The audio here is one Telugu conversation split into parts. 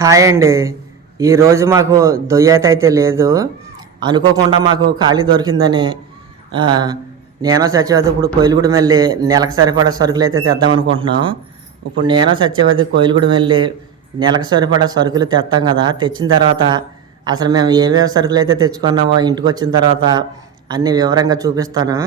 హాయ్ అండి. ఈరోజు మాకు దొయ్యత అయితే లేదు. అనుకోకుండా మాకు ఖాళీ దొరికిందని నేను సత్యవతి ఇప్పుడు కోయిలగూడెం వెళ్ళి నెలకు సరిపడా సరుకులు అయితే తెద్దాం అనుకుంటున్నాం. ఇప్పుడు నేను సత్యవతి కోయిలగూడెం వెళ్ళి నెలకు సరిపడా సరుకులు తెస్తాం కదా తెచ్చిన తర్వాత అసలు మేము ఏవేవి సరుకులు అయితే తెచ్చుకున్నామో ఇంటికి వచ్చిన తర్వాత అన్ని వివరంగా చూపిస్తాను.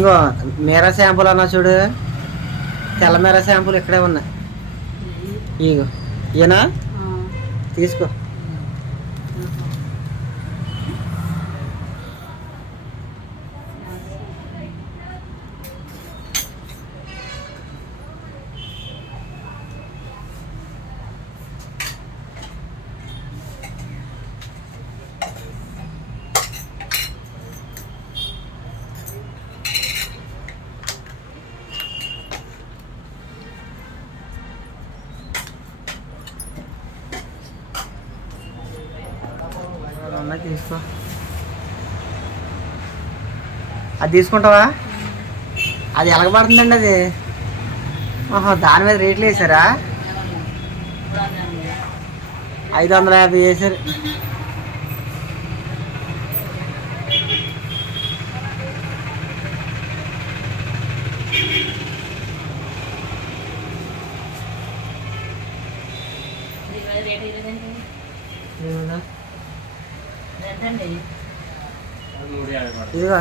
ఇంకో మీరా శాంపుల్ అన్నా చూడు. తెల్ల మీరా శాంపుల్ ఇక్కడే ఉన్నాయి. ఇగో ఈయన? తీసుకో ఉన్నాయి తీసుకో అది తీసుకుంటావా? అది ఎలగబడుతుందండి అది. ఆహా దాని మీద రేట్లు వేసారా? ఐదు వందల యాభై వేసారు. ఏమన్నా?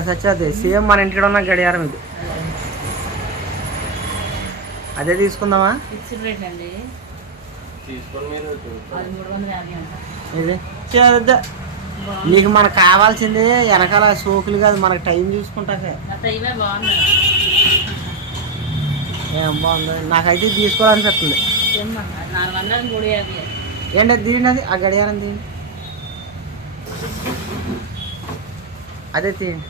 సత్యాది సేమ్ మన ఇంటికి ఉన్న గడియారం ఇది. అదే తీసుకుందామా? ఇది? నీకు మనకు కావాల్సింది వెనకాల సోకులు కాదు మనకు టైం బాగున్నాయి ఏం బాగుంది? నాకైతే ఇది తీసుకోవాలనిపిస్తుంది తెమ్మంట నాలుగు వందల మూడు యాభై. ఏంటి అది? ఆ గడియారం తీయండి అదే తీయండి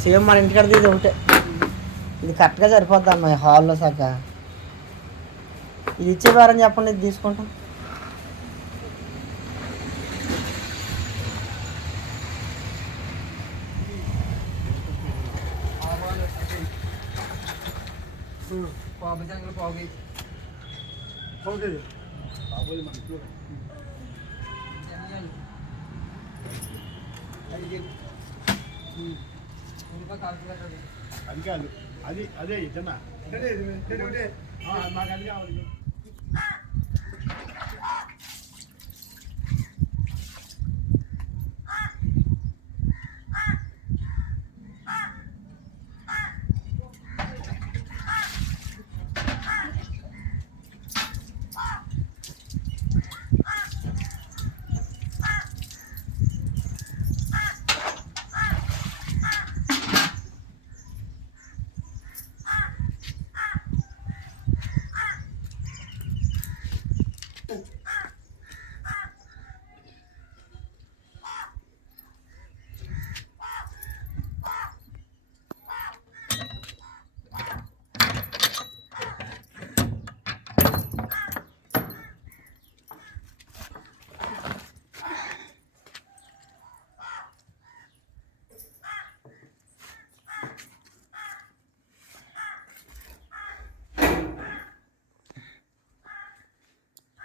సేమ్ మన ఇంటికాడ ఇది ఒకటే ఇది కరెక్ట్గా సరిపోద్ది అమ్మాయి హాల్లో సక్క ఇది ఇచ్చే వారని చెప్పండి ఇది తీసుకుంటాం. అది కాదు అది అదే జన మాకు అది కావాలి.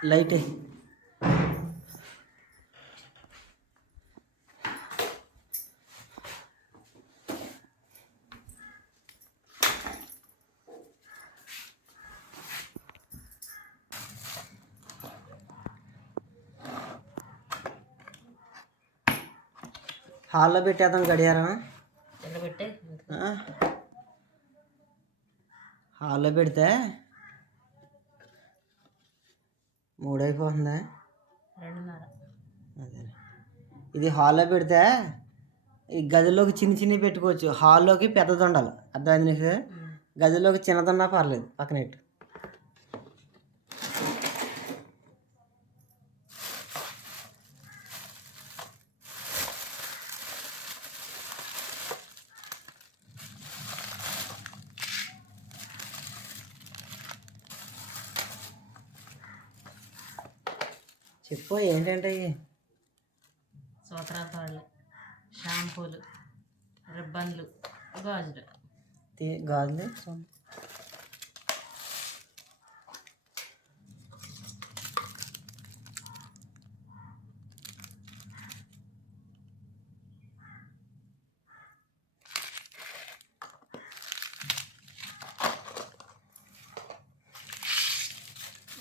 లైట్ హాల్లో పెట్టేద్దాం గడియారం కింద పెట్టే ఆ? రెండున్నర. అదే ఇది హాల్లో పెడితే ఈ గదిలోకి చిన్న చిన్నవి పెట్టుకోవచ్చు. హాల్లోకి పెద్దది ఉండాలి. అర్థమైంది నీకు? గదిలోకి చిన్నదన్నా పర్లేదు పక్కన చెప్పు ఏంటంటే? సూత్రాలు షాంపూలు రిబ్బన్లు గాజులు తీ- గాజులు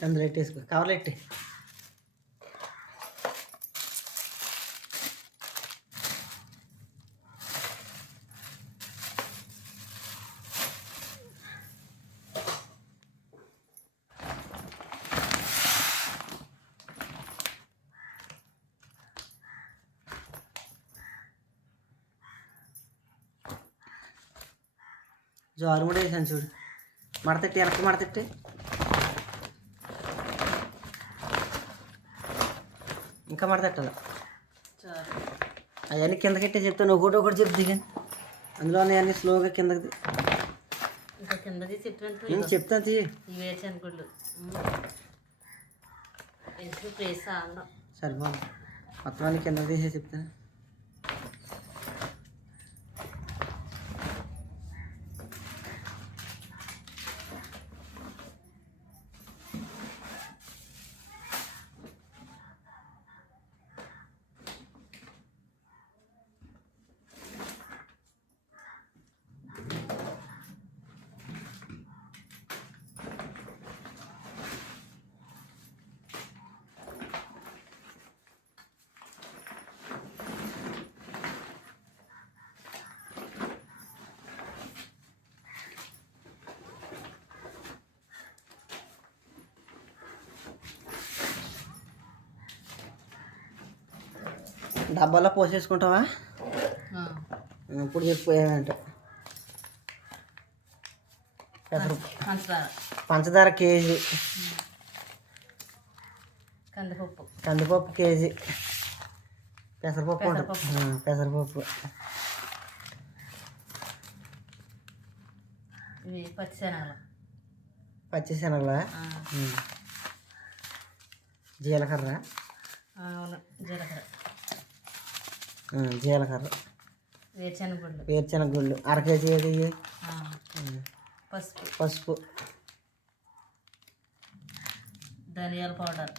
అందులో పెట్టేసుకో కవర్లో ఎట్టి జారు కూడా వేసాను చూడు మడతెట్టి వెనక్కి మడతెట్టి ఇంకా మడతెట్టాలి అవన్నీ కిందకెట్టే చెప్తాను ఒకటి ఒకటి చెప్తే దిగాను అందులో అన్నీ స్లోగా కిందకి ఇంకా నేను చెప్తాను తీ ఆడడం సరిపోదు మొత్తం అన్ని కిందకి తీసే చెప్తాను డబ్బాలో పోసేసుకుంటావా? ఇప్పుడు చెప్పు ఏమంటే పెసర. పంచదార. పంచదార కేజీ. కందిపప్పు. కందిపప్పు కేజీ. పెసరపప్పు ఉంటుంది. పెసరపప్పు. ఇవి పచ్చిశనగలు. జీలకర్ర? అవును జీలకర్ర. జీలకర్ర. వేరుశనగ వేరుశనగ అర కేజీ ఏది. పసుపు. పసుపు. ధనియాల పౌడర్.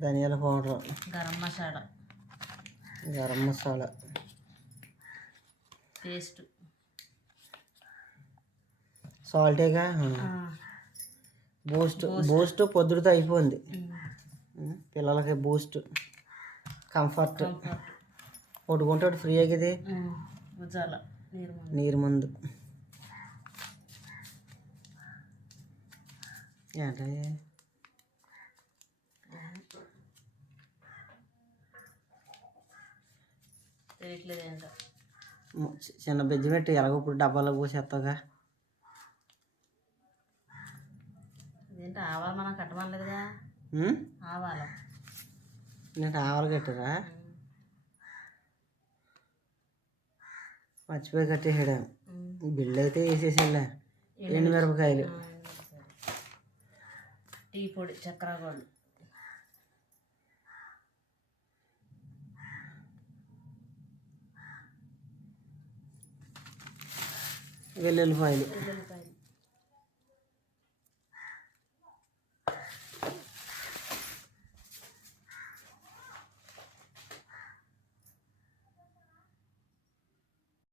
ధనియాల పౌడర్. గరం మసాలా. గరం మసాలా. పేస్ట్. సాల్టేగా? బూస్ట్. బూస్ట్. పొద్దుడితో అయిపోయింది. పిల్లలకి బూస్ట్. కంఫర్ట్. కంఫర్ట్ కొట్టుకుంటాడు ఫ్రీ ఉజాల నీరు మందు ఏంటి? ఏంటో చిన్న బెజ్జి పెట్టి ఎలాగో ఇప్పుడు డబ్బాలో పోసేస్తావుగా. ఇదేంటి ఆవాలు మనం కట్టమనలేదుగా? ఆవాలు? నేను ఆవలు కట్టారా? మర్చిపోయి కట్టేసాడు బిల్లు అయితే వేసేసాడులే ఎండు మిరపకాయలు. టీ పొడి చక్కెర వెల్లుల్లిపాయలు. వెల్లుల్లిపాయలు.